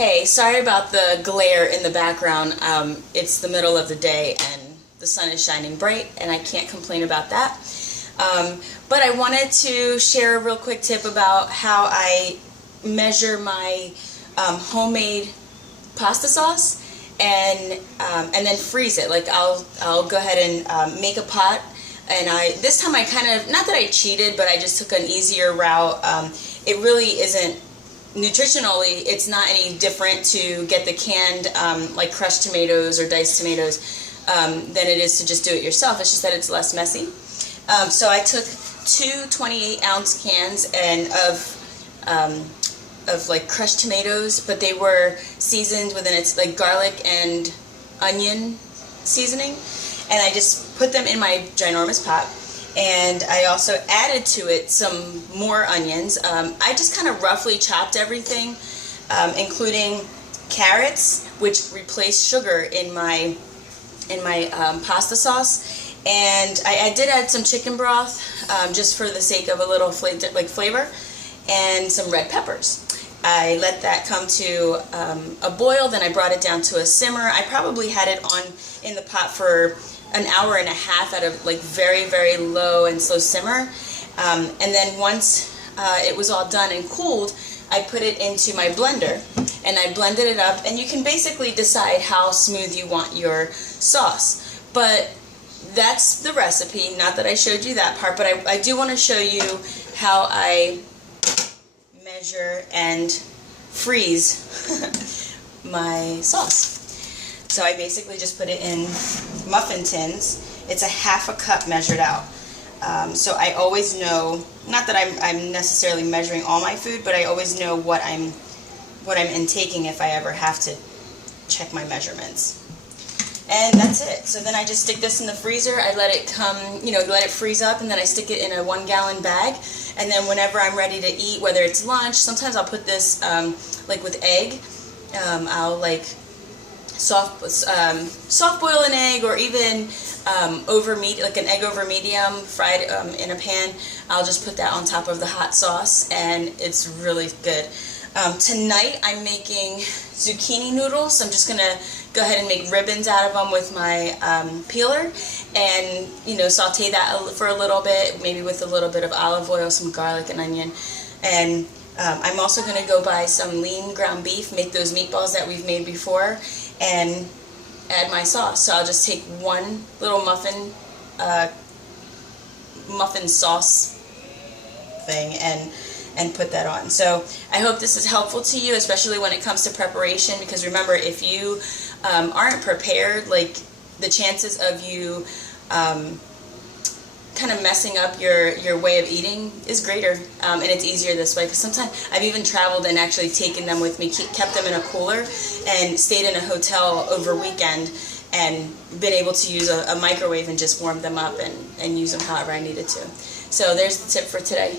Hey, sorry about the glare in the background. It's the middle of the day and the sun is shining bright, and I can't complain about that. But I wanted to share a real quick tip about how I measure my homemade pasta sauce and then freeze it. Like I'll go ahead and make a pot, and this time I kind of, not that I cheated, but I just took an easier route. It really isn't. Nutritionally, it's not any different to get the canned like crushed tomatoes or diced tomatoes than it is to just do it yourself. It's just that it's less messy. So I took two 28-ounce cans and of like crushed tomatoes, but they were seasoned with its like garlic and onion seasoning, and I just put them in my ginormous pot. And I also added to it some more onions. I just kind of roughly chopped everything, including carrots, which replaced sugar in my pasta sauce. And I did add some chicken broth, just for the sake of a little flavor, and some red peppers. I let that come to a boil, then I brought it down to a simmer. I probably had it on in the pot for an hour and a half at a like very, very low and slow simmer. And then once it was all done and cooled, I put it into my blender and I blended it up, and you can basically decide how smooth you want your sauce. But that's the recipe, not that I showed you that part, but I do want to show you how I measure and freeze my sauce. So I basically just put it in muffin tins. It's a half a cup measured out. So I always know, not that I'm necessarily measuring all my food, but I always know what I'm intaking if I ever have to check my measurements. And that's it. So then I just stick this in the freezer. I let it let it freeze up, and then I stick it in a 1-gallon bag. And then whenever I'm ready to eat, whether it's lunch, sometimes I'll put this like with egg. I'll like soft boil an egg, or even like an egg over medium fried in a pan. I'll just put that on top of the hot sauce, and it's really good. Tonight I'm making zucchini noodles, so I'm just gonna go ahead and make ribbons out of them with my peeler, and saute that for a little bit, maybe with a little bit of olive oil, some garlic and onion. And I'm also gonna go buy some lean ground beef, make those meatballs that we've made before, and add my sauce. So I'll just take one little muffin sauce thing and put that on. So I hope this is helpful to you, especially when it comes to preparation, because remember, if you aren't prepared, like the chances of you kind of messing up your way of eating is greater, and it's easier this way. Because sometimes I've even traveled and actually taken them with me, kept them in a cooler, and stayed in a hotel over weekend and been able to use a microwave and just warm them up and use them however I needed to. So there's the tip for today.